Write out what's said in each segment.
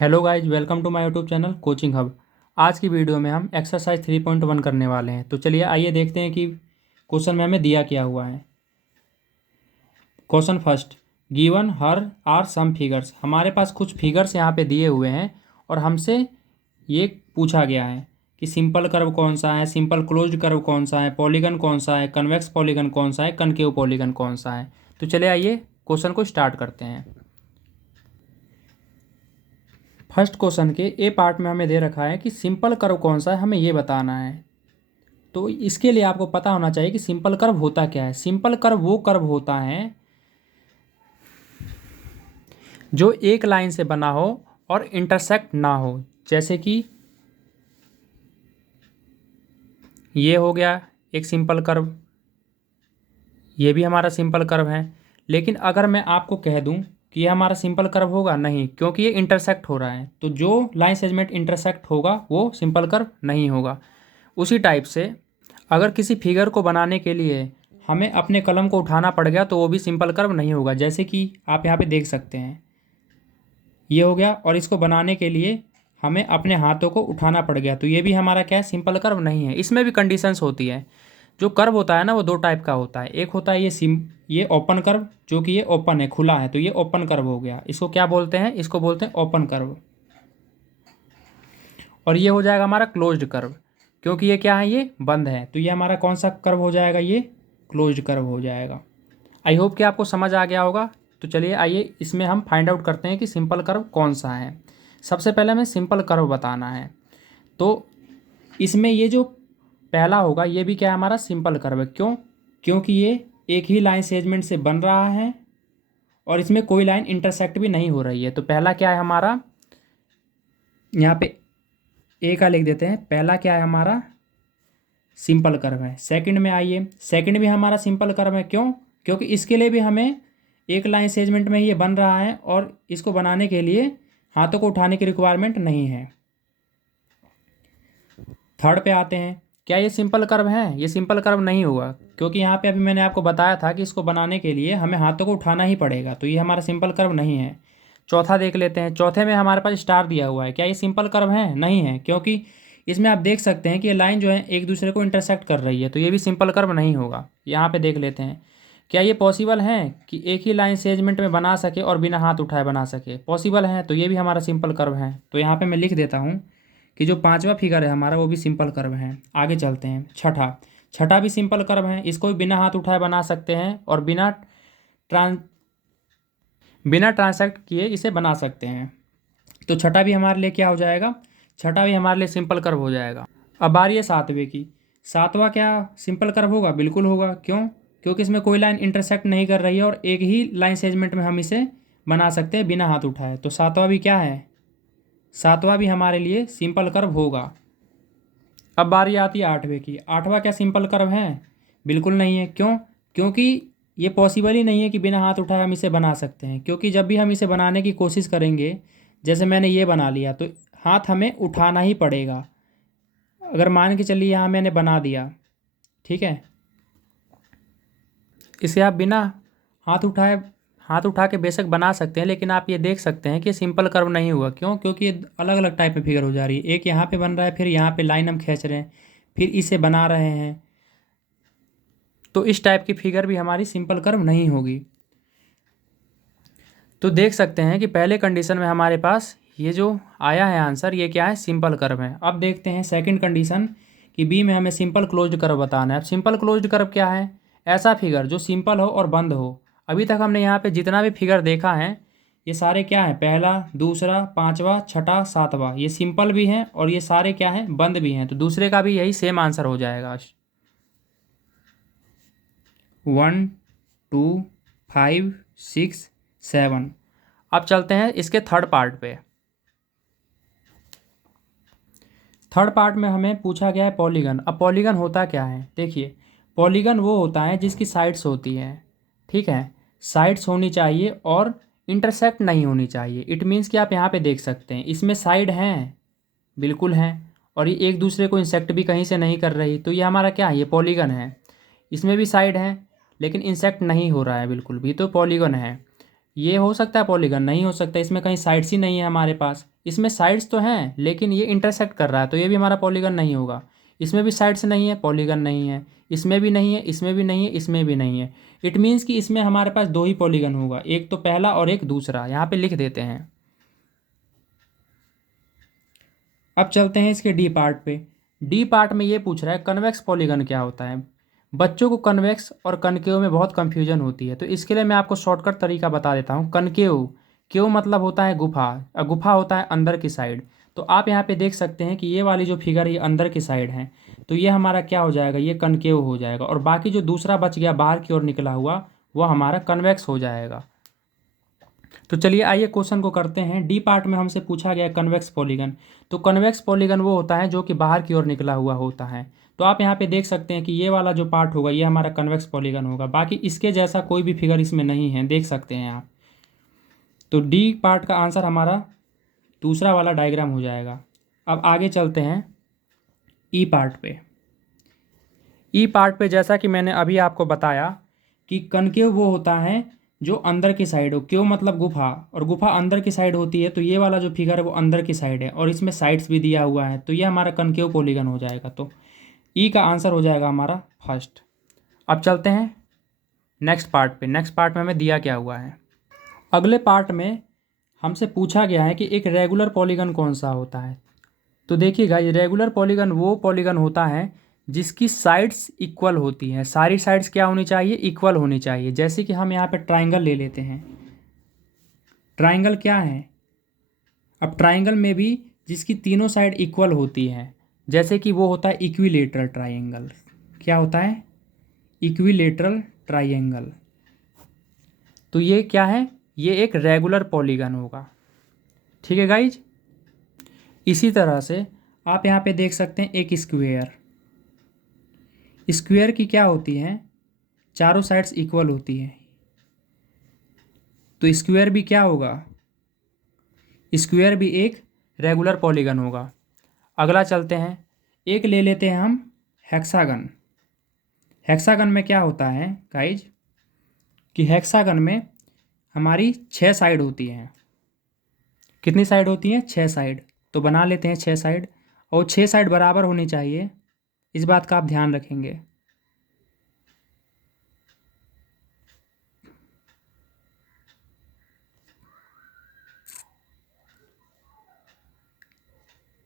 Hello guys, welcome to my YouTube channel coaching hub. आज की video में हम एक्सरसाइज 3.1 करने वाले हैं। तो चलिए आइए देखते हैं कि क्वेश्चन में हमें दिया क्या हुआ है। Question first, given here are some figures. हमारे पास कुछ फिगर्स यहाँ पे दिए हुए हैं और हमसे ये पूछा गया है कि सिंपल कर्व कौन सा है, सिंपल क्लोज्ड कर्व कौन सा है, पॉलीगन कौन सा है, कन्वेक्स पॉलीगन कौन सा है, कनकेव पॉलीगन कौन सा है। तो चलिए आइए क्वेश्चन को स्टार्ट करते हैं। फर्स्ट क्वेश्चन के ए पार्ट में हमें दे रखा है कि सिंपल कर्व कौन सा है, हमें ये बताना है। तो इसके लिए आपको पता होना चाहिए कि सिंपल कर्व होता क्या है। सिंपल कर्व वो कर्व होता है जो एक लाइन से बना हो और इंटरसेक्ट ना हो। जैसे कि ये हो गया एक सिंपल कर्व, ये भी हमारा सिंपल कर्व है। लेकिन अगर मैं आपको कह दूं कि ये हमारा सिंपल कर्व होगा, नहीं, क्योंकि ये इंटरसेक्ट हो रहा है। तो जो लाइन सेगमेंट इंटरसेक्ट होगा वो सिंपल कर्व नहीं होगा। उसी टाइप से अगर किसी फिगर को बनाने के लिए हमें अपने कलम को उठाना पड़ गया तो वो भी सिंपल कर्व नहीं होगा। जैसे कि आप यहाँ पे देख सकते हैं, ये हो गया, और इसको बनाने के लिए हमें अपने हाथों को उठाना पड़ गया, तो ये भी हमारा क्या है, सिंपल कर्व नहीं है। इसमें भी कंडीशंस होती है। जो कर्व होता है ना, वो दो टाइप का होता है। एक होता है ये ओपन कर्व, जो कि ये ओपन है, खुला है, तो ये ओपन कर्व हो गया। इसको क्या बोलते हैं, इसको बोलते हैं ओपन कर्व। और ये हो जाएगा हमारा क्लोज्ड कर्व, क्योंकि ये क्या है, ये बंद है, तो ये हमारा कौन सा कर्व हो जाएगा, ये क्लोज्ड कर्व हो जाएगा। आई होप कि आपको समझ आ गया होगा। तो चलिए आइए इसमें हम फाइंड आउट करते हैं कि सिंपल कर्व कौन सा है। सबसे पहले हमें सिंपल कर्व बताना है। तो इसमें ये जो पहला होगा ये भी क्या है, हमारा सिंपल कर्व है। क्यों? क्योंकि ये एक ही लाइन सेगमेंट से बन रहा है और इसमें कोई लाइन इंटरसेक्ट भी नहीं हो रही है। तो पहला क्या है हमारा, यहाँ पे ए का लिख देते हैं। पहला क्या है हमारा, सिंपल कर्व है। सेकंड में आइए, सेकंड भी हमारा सिंपल कर्व है। क्यों? क्योंकि इसके लिए भी हमें एक लाइन सेगमेंट में ये बन रहा है और इसको बनाने के लिए हाथों को उठाने की रिक्वायरमेंट नहीं है। थर्ड पे आते हैं, क्या ये सिंपल कर्व है? ये सिंपल कर्व नहीं होगा, क्योंकि यहाँ पे अभी मैंने आपको बताया था कि इसको बनाने के लिए हमें हाथों को उठाना ही पड़ेगा, तो ये हमारा सिंपल कर्व नहीं है। चौथा देख लेते हैं। चौथे में हमारे पास स्टार दिया हुआ है। क्या ये सिंपल कर्व है? नहीं है, क्योंकि इसमें आप देख सकते हैं कि ये लाइन जो है एक दूसरे को इंटरसेक्ट कर रही है, तो ये भी सिंपल कर्व नहीं होगा। यहाँ पे देख लेते हैं, क्या ये पॉसिबल है कि एक ही लाइन सेगमेंट में बना सके और बिना हाथ उठाए बना सके? पॉसिबल है, तो ये भी हमारा सिंपल कर्व है। तो यहाँ पे मैं लिख देता हूँ कि जो पांचवा फिगर है हमारा वो भी सिंपल कर्व है। आगे चलते हैं, छठा। छठा भी सिंपल कर्व है, इसको भी बिना हाथ उठाए बना सकते हैं और बिना ट्रांसेक्ट किए इसे बना सकते हैं। तो छठा भी हमारे लिए क्या हो जाएगा, छठा भी हमारे लिए सिंपल कर्व हो जाएगा। अब बारी है सातवें की। सातवां क्या सिंपल कर्व होगा? बिल्कुल होगा। क्यों? क्योंकि इसमें कोई लाइन इंटरसेक्ट नहीं कर रही है और एक ही लाइन सेगमेंट में हम इसे बना सकते हैं बिना हाथ उठाए। तो सातवां भी क्या है, सातवां भी हमारे लिए सिंपल कर्व होगा। अब बारी आती है आठवें की। आठवां क्या सिंपल कर्व है? बिल्कुल नहीं है। क्यों? क्योंकि ये पॉसिबल ही नहीं है कि बिना हाथ उठाए हम इसे बना सकते हैं, क्योंकि जब भी हम इसे बनाने की कोशिश करेंगे, जैसे मैंने ये बना लिया, तो हाथ हमें उठाना ही पड़ेगा। अगर मान के चलिए यहाँ मैंने बना दिया, ठीक है, इसे आप बिना हाथ उठाए, हाथ उठा के बेशक बना सकते हैं, लेकिन आप ये देख सकते हैं कि सिंपल कर्व नहीं हुआ। क्यों? क्योंकि ये अलग अलग टाइप में फिगर हो जा रही है। एक यहाँ पे बन रहा है, फिर यहाँ पे लाइन हम खींच रहे हैं, फिर इसे बना रहे हैं, तो इस टाइप की फिगर भी हमारी सिंपल कर्व नहीं होगी। तो देख सकते हैं कि पहले कंडीशन में हमारे पास ये जो आया है आंसर, ये क्या है, सिंपल कर्व है। अब देखते हैं सेकंड कंडीशन कि बी में हमें सिंपल क्लोज्ड कर्व बताना है। अब सिंपल क्लोज्ड कर्व क्या है? ऐसा फिगर जो सिंपल हो और बंद हो। अभी तक हमने यहाँ पे जितना भी फिगर देखा है, ये सारे क्या हैं, पहला, दूसरा, पांचवा, छठा, सातवां, ये सिंपल भी हैं और ये सारे क्या हैं, बंद भी हैं। तो दूसरे का भी यही सेम आंसर हो जाएगा। 1, 2, 5, 6, 7। अब चलते हैं इसके थर्ड पार्ट पे। थर्ड पार्ट में हमें पूछा गया है पॉलीगन। अब पॉलीगन होता क्या है, देखिए, पॉलीगन वो होता है जिसकी साइड्स होती हैं, ठीक है, साइड्स होनी चाहिए और इंटरसेक्ट नहीं होनी चाहिए। इट मीन्स कि आप यहाँ पे देख सकते हैं इसमें साइड हैं, बिल्कुल हैं, और ये एक दूसरे को इंसेक्ट भी कहीं से नहीं कर रही, तो ये हमारा क्या है, ये पॉलीगन है। इसमें भी साइड है लेकिन इंसेक्ट नहीं हो रहा है बिल्कुल भी, तो पॉलीगन है। ये हो सकता है पॉलीगन? नहीं हो सकता, इसमें कहीं साइड्स ही नहीं है हमारे पास। इसमें साइड्स तो हैं लेकिन ये इंटरसेक्ट कर रहा है, तो ये भी हमारा पॉलीगन नहीं होगा। इसमें भी साइड्स नहीं है, पॉलीगन नहीं है। इसमें भी नहीं है, इसमें भी नहीं है, इसमें भी नहीं है। इट मीन्स कि इसमें हमारे पास दो ही पॉलीगन होगा, एक तो पहला और एक दूसरा। यहाँ पे लिख देते हैं। अब चलते हैं इसके डी पार्ट पे। डी पार्ट में ये पूछ रहा है कन्वेक्स पॉलीगन क्या होता है। बच्चों को कन्वेक्स और कनकेव में बहुत कंफ्यूजन होती है, तो इसके लिए मैं आपको शॉर्टकट तरीका बता देता हूँ। कनकेव, केव मतलब होता है गुफा, और गुफा होता है अंदर की साइड। तो आप यहाँ पे देख सकते हैं कि ये वाली जो फिगर है ये अंदर की साइड है, तो ये हमारा क्या हो जाएगा, ये कनकेव हो जाएगा। और बाकी जो दूसरा बच गया बाहर की ओर निकला हुआ, वो हमारा कन्वेक्स हो जाएगा। तो चलिए आइए क्वेश्चन को करते हैं। डी पार्ट में हमसे पूछा गया कन्वेक्स पॉलीगन। तो कन्वेक्स पॉलीगन वो होता है जो कि बाहर की ओर निकला हुआ होता है। तो आप यहाँ पे देख सकते हैं कि ये वाला जो पार्ट होगा ये हमारा कन्वेक्स पॉलीगन होगा। बाकी इसके जैसा कोई भी फिगर इसमें नहीं है, देख सकते हैं आप। तो डी पार्ट का आंसर हमारा दूसरा वाला डायग्राम हो जाएगा। अब आगे चलते हैं ई पार्ट पे। ई पार्ट पे जैसा कि मैंने अभी आपको बताया कि कनकेव वो होता है जो अंदर की साइड हो। क्यों मतलब गुफा, और गुफा अंदर की साइड होती है, तो ये वाला जो फिगर है वो अंदर की साइड है और इसमें साइड्स भी दिया हुआ है, तो ये हमारा कनकेव पॉलीगन हो जाएगा। तो ई का आंसर हो जाएगा हमारा फर्स्ट। अब चलते हैं नेक्स्ट पार्ट पे। नेक्स्ट पार्ट में हमें दिया क्या हुआ है। अगले पार्ट में हमसे पूछा गया है कि एक रेगुलर पॉलीगन कौन सा होता है। तो देखिएगा, ये रेगुलर पॉलीगन वो पॉलीगन होता है जिसकी साइड्स इक्वल होती हैं। सारी साइड्स क्या होनी चाहिए, इक्वल होनी चाहिए। जैसे कि हम यहाँ पे ट्राइंगल ले लेते हैं। ट्राइंगल क्या है, अब ट्राइंगल में भी जिसकी तीनों साइड इक्वल होती हैं, जैसे कि वो होता है इक्विलेटरल ट्राइंगल। क्या होता है, इक्विलेटरल ट्राइंगल। तो ये क्या है, ये एक रेगुलर पॉलीगन होगा। ठीक है गाइज। इसी तरह से आप यहाँ पे देख सकते हैं एक स्क्वायर। स्क्वायर की क्या होती है, चारों साइड्स इक्वल होती हैं, तो स्क्वायर भी क्या होगा, स्क्वायर भी एक रेगुलर पॉलीगन होगा। अगला चलते हैं, एक ले लेते हैं हम हेक्सागन। हेक्सागन में क्या होता है गाइज कि हेक्सागन में हमारी 6 साइड होती हैं। कितनी साइड होती हैं, 6 साइड। तो बना लेते हैं 6 साइड, और 6 साइड बराबर होनी चाहिए, इस बात का आप ध्यान रखेंगे।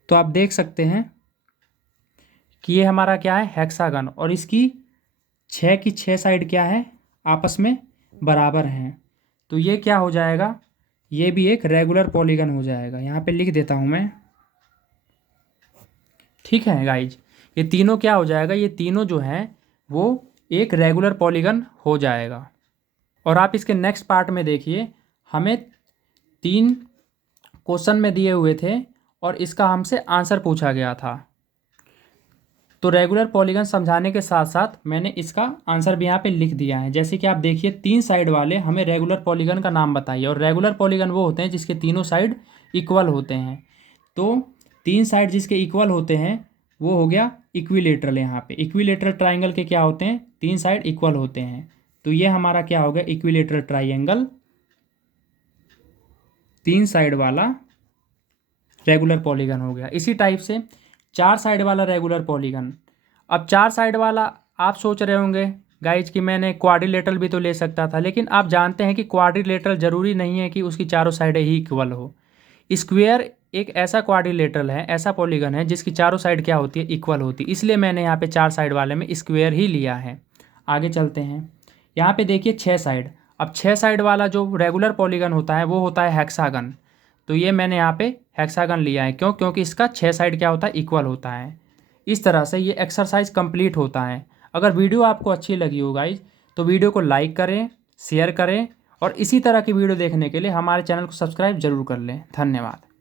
तो आप देख सकते हैं कि ये हमारा क्या है, हेक्सागन, और इसकी 6 की 6 साइड क्या है, आपस में बराबर हैं। तो ये क्या हो जाएगा, ये भी एक रेगुलर पॉलीगन हो जाएगा। यहाँ पे लिख देता हूँ मैं। ठीक है गाइज, ये तीनों क्या हो जाएगा, ये तीनों जो हैं वो एक रेगुलर पॉलीगन हो जाएगा। और आप इसके नेक्स्ट पार्ट में देखिए, हमें 3 क्वेश्चन में दिए हुए थे और इसका हमसे आंसर पूछा गया था। तो रेगुलर पॉलीगन समझाने के साथ साथ मैंने इसका आंसर भी यहाँ पे लिख दिया है। जैसे कि आप देखिए, 3 साइड वाले हमें रेगुलर पॉलीगन का नाम बताइए। और रेगुलर पॉलीगन वो होते हैं जिसके तीनों साइड इक्वल होते हैं। तो 3 साइड जिसके इक्वल होते हैं वो हो गया इक्विलेटरल। यहाँ पे इक्विलेटरल ट्राइंगल के क्या होते हैं, 3 साइड इक्वल होते हैं। तो ये हमारा क्या हो गया, इक्विलेटरल ट्राइंगल, 3 साइड वाला रेगुलर पॉलीगन हो गया। इसी टाइप से 4 साइड वाला रेगुलर पॉलीगन। अब 4 साइड वाला आप सोच रहे होंगे गाइज कि मैंने क्वाड्रिलेटरल भी तो ले सकता था, लेकिन आप जानते हैं कि क्वाड्रिलेटरल ज़रूरी नहीं है कि उसकी चारों साइडें ही इक्वल हो। स्क्वायर एक ऐसा क्वाड्रिलेटरल है, ऐसा पॉलीगन है जिसकी चारों साइड क्या होती है, इक्वल होती है। इसलिए मैंने यहाँ पे 4 साइड वाले में स्क्वायर ही लिया है। आगे चलते हैं, यहाँ पे देखिए 6 साइड। अब 6 साइड वाला जो रेगुलर पॉलीगन होता है वो होता है हेक्सागन। तो ये मैंने यहाँ पे हेक्सागन लिया है, क्यों, क्योंकि इसका 6 साइड क्या होता है, इक्वल होता है। इस तरह से ये एक्सरसाइज कंप्लीट होता है। अगर वीडियो आपको अच्छी लगी हो गाइज, तो वीडियो को लाइक करें, शेयर करें, और इसी तरह की वीडियो देखने के लिए हमारे चैनल को सब्सक्राइब जरूर कर लें। धन्यवाद।